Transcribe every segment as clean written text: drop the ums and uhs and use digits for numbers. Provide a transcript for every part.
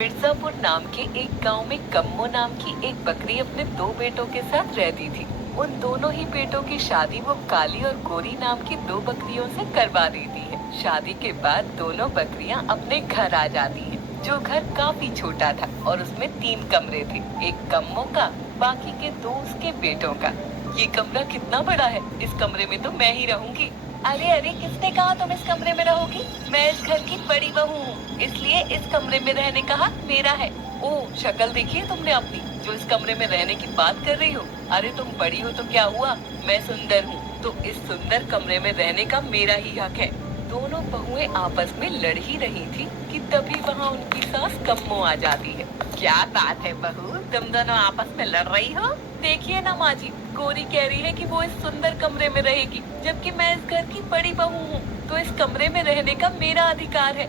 मिर्जापुर नाम के एक गांव में कम्मो नाम की एक बकरी अपने दो बेटों के साथ रहती थी। उन दोनों ही बेटों की शादी वो काली और गोरी नाम की दो बकरियों से करवा देती है। शादी के बाद दोनों बकरियां अपने घर आ जाती हैं, जो घर काफी छोटा था और उसमें 3 कमरे थे, एक कम्मो का, बाकी के 2 उसके बेटों का। ये कमरा कितना बड़ा है, इस कमरे में तो मैं ही रहूंगी। अरे अरे, किसने कहा तुम इस कमरे में रहोगी? मैं इस घर की बड़ी बहू हूँ, इसलिए इस कमरे में रहने का हक मेरा है। ओह, शक्ल देखी है तुमने अपनी, जो इस कमरे में रहने की बात कर रही हो? अरे तुम बड़ी हो तो क्या हुआ, मैं सुंदर हूँ, तो इस सुंदर कमरे में रहने का मेरा ही हक है। दोनों बहुएं आपस में लड़ ही रही थी कि तभी वहाँ उनकी सास कम्मो आ जाती है। क्या बात है बहू, तुम दोनों आपस में लड़ रही हो? देखिए ना माँ जी, गोरी कह रही है कि वो इस सुंदर कमरे में रहेगी, जबकि मैं इस घर की बड़ी बहू हूँ, तो इस कमरे में रहने का मेरा अधिकार है।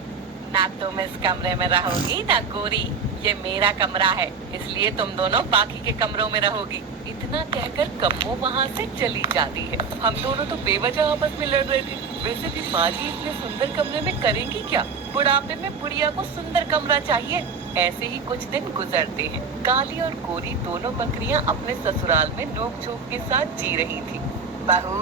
ना तुम इस कमरे में रहोगी ना गोरी, ये मेरा कमरा है, इसलिए तुम दोनों बाकी के कमरों में रहोगी। इतना कहकर कम्मो वहाँ से चली जाती है। हम दोनों तो बेवजह आपस में लड़ रहे थे। वैसे भी माँ जी इतने सुंदर कमरे में करेंगी क्या? बुढ़ापे में बुढ़िया को सुंदर कमरा चाहिए। ऐसे ही कुछ दिन गुजरते हैं। काली और गोरी दोनों बकरियां अपने ससुराल में नोक झोंक के साथ जी रही थी। बहू,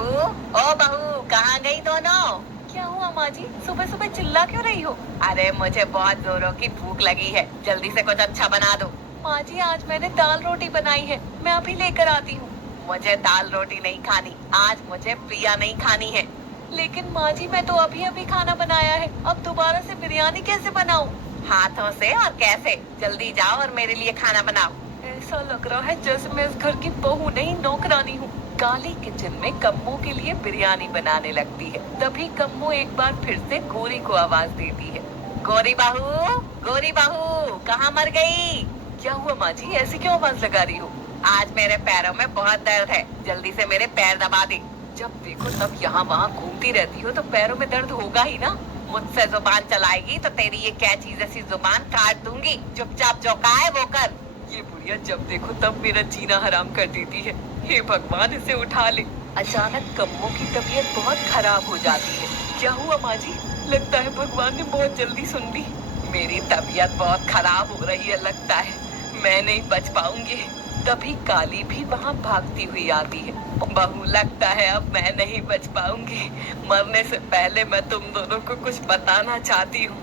ओ बहू, कहाँ गई दोनों? क्या हुआ माँ जी, सुबह सुबह चिल्ला क्यों रही हो? अरे मुझे बहुत जोरों की भूख लगी है, जल्दी से कुछ अच्छा बना दो। माँ जी, आज मैंने दाल रोटी बनाई है, मैं अभी लेकर आती हूँ। मुझे दाल रोटी नहीं खानी, आज मुझे प्रिया नहीं खानी है। लेकिन माँ जी, मैं तो अभी अभी खाना बनाया है, अब दोबारा से बिरयानी कैसे बनाऊँ? हाथों से और कैसे? जल्दी जाओ और मेरे लिए खाना बनाओ। ऐसा लग रहा है जैसे मैं इस घर की बहू नहीं, नौकरानी हूँ। काली किचन में कम्मो के लिए बिरयानी बनाने लगती है। तभी कम्मो एक बार फिर से गोरी को आवाज देती है। गोरी बहू, गोरी बहू, कहाँ मर गई? क्या हुआ माँ जी, ऐसी क्यों आवाज लगा रही हो? आज मेरे पैरों में बहुत दर्द है, जल्दी से मेरे पैर दबा दे। जब देखो तब यहाँ वहाँ घूमती रहती हो तो पैरों में दर्द होगा ही ना। मुझसे जुबान चलाएगी तो तेरी ये कैंची जैसी जुबान काट दूंगी। चुपचाप जो कहा है वो कर। ये बुढ़िया जब देखो तब मेरा जीना हराम कर देती है। हे भगवान, इसे उठा ले। अचानक कम्मो की तबीयत बहुत खराब हो जाती है। क्या हुआ माँ जी? लगता है भगवान ने बहुत जल्दी सुन ली। मेरी तबीयत बहुत खराब हो रही है, लगता है मैं नहीं बच पाऊंगी। तभी काली भी वहाँ भागती हुई आती है। बहू, लगता है अब मैं नहीं बच पाऊंगी। मरने से पहले मैं तुम दोनों को कुछ बताना चाहती हूँ।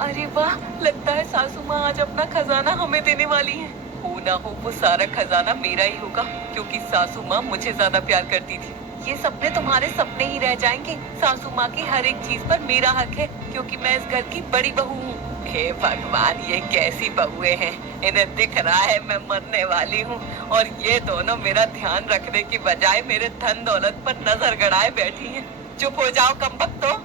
अरे वाह, लगता है सासू माँ आज अपना खजाना हमें देने वाली है। हो ना हो वो सारा खजाना मेरा ही होगा, क्योंकि सासू माँ मुझे ज्यादा प्यार करती थी। ये सपने तुम्हारे सपने ही रह जाएंगे। सासू माँ की हर एक चीज पर मेरा हक है, क्योंकि मैं इस घर की बड़ी बहू हूँ। हे भगवान, ये कैसी बहुएं हैं, इन्हें दिख रहा है मैं मरने वाली हूँ, और ये दोनों मेरा ध्यान रखने की बजाय मेरे धन दौलत पर नजर गड़ाए बैठी हैं। चुप हो जाओ कमबख्तो।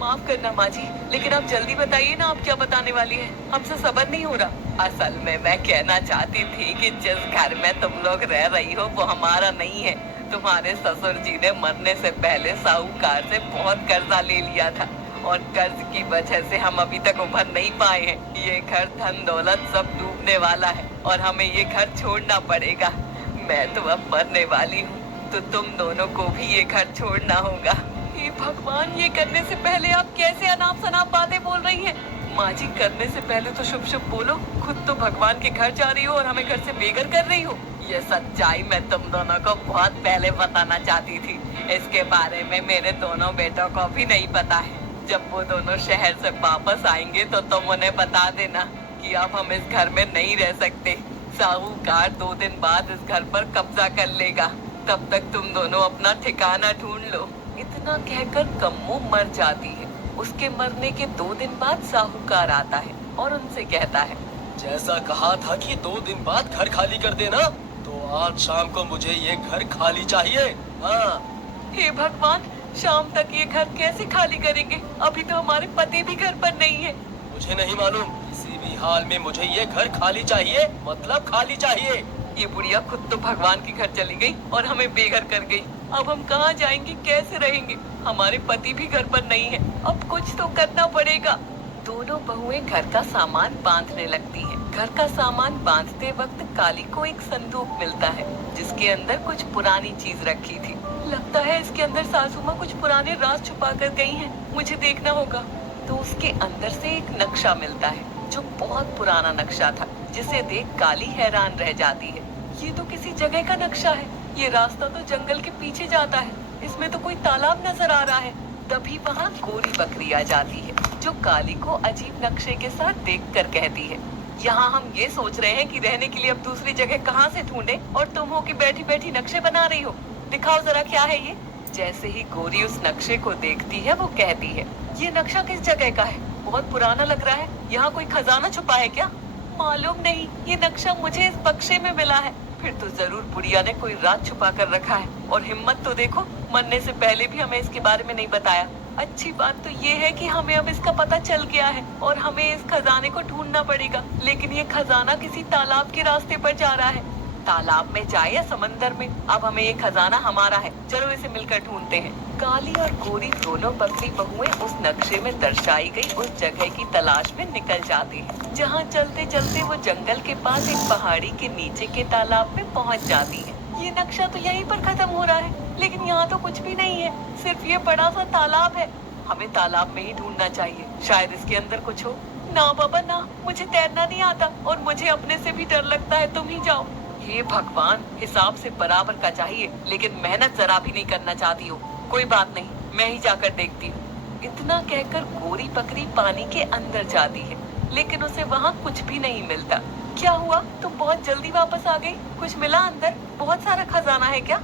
माफ करना माँ जी, लेकिन आप जल्दी बताइए ना, आप क्या बताने वाली है? हमसे सब्र नहीं हो रहा। असल में मैं कहना चाहती थी कि जिस घर में तुम लोग रह रही हो वो हमारा नहीं है। तुम्हारे ससुर जी ने मरने से पहले साहूकार से बहुत कर्जा ले लिया था, और कर्ज की वजह से हम अभी तक उभर नहीं पाए हैं। ये घर, धन दौलत सब डूबने वाला है और हमें ये घर छोड़ना पड़ेगा। मैं तो अब मरने वाली हूँ, तो तुम दोनों को भी ये घर छोड़ना होगा। हे भगवान, ये करने से पहले आप कैसे अनाप शनाप बातें बोल रही हैं? माँ जी, करने से पहले तो शुभ शुभ बोलो। खुद तो भगवान के घर जा रही हो और हमें घर से बेघर कर रही हो। ये सच्चाई मैं तुम दोनों को बहुत पहले बताना चाहती थी। इसके बारे में मेरे दोनों बेटों को भी नहीं पता है। जब वो दोनों शहर से वापस आएंगे तो तुम उन्हें बता देना कि अब हम इस घर में नहीं रह सकते। साहूकार 2 दिन बाद इस घर पर कब्जा कर लेगा। तब तक तुम दोनों अपना ठिकाना ढूंढ लो। इतना कहकर कम्मो मर जाती है। उसके मरने के 2 दिन बाद साहूकार आता है और उनसे कहता है, जैसा कहा था कि 2 दिन बाद घर खाली कर देना, तो आज शाम को मुझे ये घर खाली चाहिए। हाँ। हे भगवान, शाम तक ये घर कैसे खाली करेंगे? अभी तो हमारे पति भी घर पर नहीं है। मुझे नहीं मालूम, किसी भी हाल में मुझे ये घर खाली चाहिए, मतलब खाली चाहिए। ये बुढ़िया खुद तो भगवान के घर चली गई और हमें बेघर कर गई। अब हम कहाँ जाएंगे, कैसे रहेंगे? हमारे पति भी घर पर नहीं है, अब कुछ तो करना पड़ेगा। दोनों बहुएं घर का सामान बांधने लगती हैं। घर का सामान बांधते वक्त काली को एक संदूक मिलता है, जिसके अंदर कुछ पुरानी चीज रखी थी। लगता है इसके अंदर सासू माँ कुछ पुराने राज छुपा कर गई हैं। मुझे देखना होगा। तो उसके अंदर से एक नक्शा मिलता है, जो बहुत पुराना नक्शा था, जिसे देख काली हैरान रह जाती है। ये तो किसी जगह का नक्शा है। ये रास्ता तो जंगल के पीछे जाता है। इसमें तो कोई तालाब नजर आ रहा है। तभी वहाँ गोरी बकरी आ जाती है, जो काली को अजीब नक्शे के साथ देखकर कहती है, यहाँ हम ये सोच रहे हैं कि रहने के लिए अब दूसरी जगह कहाँ से ढूंढे, और तुम हो कि बैठी बैठी नक्शे बना रही हो। दिखाओ जरा क्या है ये। जैसे ही गोरी उस नक्शे को देखती है, वो कहती है, ये नक्शा किस जगह का है? बहुत पुराना लग रहा है। यहाँ कोई खजाना छुपा है क्या? मालूम नहीं, ये नक्शा मुझे इस बक्से में मिला है। फिर तो जरूर बुढ़िया ने कोई राज छुपा कर रखा है। और हिम्मत तो देखो, मरने से पहले भी हमें इसके बारे में नहीं बताया। अच्छी बात तो ये है कि हमें अब इसका पता चल गया है और हमें इस खजाने को ढूंढना पड़ेगा। लेकिन ये खजाना किसी तालाब के रास्ते पर जा रहा है। तालाब में जाए या समंदर में, अब हमें ये खजाना हमारा है। चलो इसे मिलकर ढूंढते हैं। काली और गोरी दोनों बकरी बहुएं उस नक्शे में दर्शाई गई उस जगह की तलाश में निकल जाते हैं, जहाँ चलते चलते वो जंगल के पास एक पहाड़ी के नीचे के तालाब में पहुँच जाती है। ये नक्शा तो यहीं पर खत्म हो रहा है, लेकिन यहाँ तो कुछ भी नहीं है, सिर्फ ये बड़ा सा तालाब है। हमें तालाब में ही ढूंढना चाहिए, शायद इसके अंदर कुछ हो। ना बाबा ना, मुझे तैरना नहीं आता और मुझे अपने से भी डर लगता है, तुम ही जाओ। हे भगवान, हिसाब से बराबर का चाहिए, लेकिन मेहनत जरा भी नहीं करना चाहती हो। कोई बात नहीं, मैं ही जाकर देखती हूँ। इतना कहकर गोरी बकरी पानी के अंदर जाती है, लेकिन उसे वहाँ कुछ भी नहीं मिलता। क्या हुआ, तुम बहुत जल्दी वापस आ गई? कुछ मिला अंदर? बहुत सारा खजाना है क्या?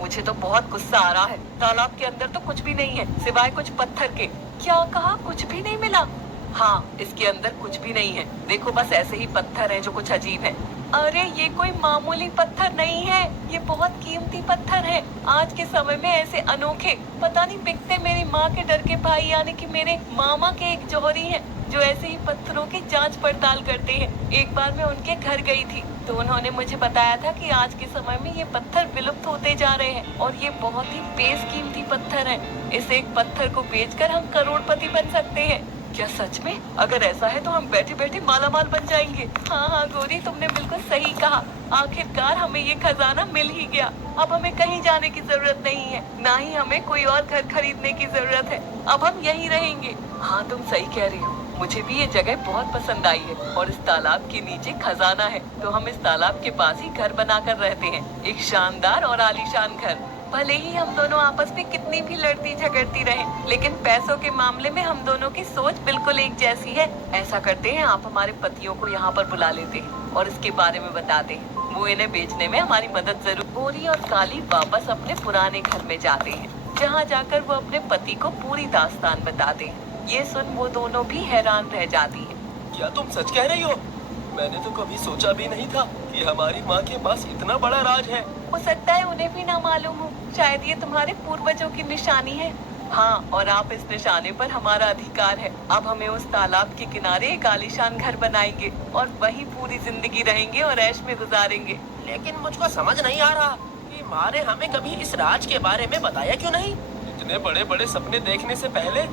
मुझे तो बहुत गुस्सा आ रहा है। तालाब के अंदर तो कुछ भी नहीं है सिवाय कुछ पत्थर के। क्या कहा? कुछ भी नहीं मिला? हाँ, इसके अंदर कुछ भी नहीं है। देखो, बस ऐसे ही पत्थर हैं जो कुछ अजीब हैं। अरे ये कोई मामूली पत्थर नहीं है, ये बहुत कीमती पत्थर है। आज के समय में ऐसे अनोखे पता नहीं बिकते। मेरी माँ के डर के भाई यानी कि मेरे मामा के एक जौहरी हैं, जो ऐसे ही पत्थरों की जांच पड़ताल करते हैं। एक बार मैं उनके घर गई थी, तो उन्होंने मुझे बताया था कि आज के समय में ये पत्थर विलुप्त होते जा रहे हैं और ये बहुत ही बेशकीमती पत्थर हैं। इस एक पत्थर को बेचकर हम करोड़पति बन सकते हैं। क्या सच में? अगर ऐसा है तो हम बैठे बैठे मालामाल बन जाएंगे। हाँ हाँ गोरी, तुमने बिल्कुल सही कहा। आखिरकार हमें ये खजाना मिल ही गया। अब हमें कहीं जाने की जरूरत नहीं है, ना ही हमें कोई और घर खरीदने की जरूरत है। अब हम यहीं रहेंगे। हाँ, तुम सही कह रही हो। मुझे भी ये जगह बहुत पसंद आई है और इस तालाब के नीचे खजाना है, तो हम इस तालाब के पास ही घर बनाकर रहते हैं। एक शानदार और आलीशान घर। भले ही हम दोनों आपस में कितनी भी लड़ती झगड़ती रहें, लेकिन पैसों के मामले में हम दोनों की सोच बिल्कुल एक जैसी है। ऐसा करते हैं, आप हमारे पतियों को यहाँ पर बुला लेते हैं और इसके बारे में बताते हैं। वो इन्हें बेचने में हमारी मदद जरूर। गोरी और काली वापस अपने पुराने घर में जाते हैं, जहाँ जाकर वो अपने पति को पूरी दास्तान बताते हैं। ये सुन वो दोनों भी हैरान रह जाती है। क्या तुम सच कह रही हो? मैंने तो कभी सोचा भी नहीं था कि हमारी माँ के पास इतना बड़ा राज है। हो सकता है उन्हें भी ना मालूम हो। शायद ये तुम्हारे पूर्वजों की निशानी है। हाँ, और आप इस निशाने पर हमारा अधिकार है। अब हमें उस तालाब के किनारे एक आलीशान घर बनाएंगे और वहीं पूरी जिंदगी रहेंगे और ऐश में गुजारेंगे। लेकिन मुझको समझ नहीं आ रहा कि माँ ने हमें कभी इस राज के बारे में बताया क्यों नहीं? इतने बड़े बड़े सपने देखने से पहले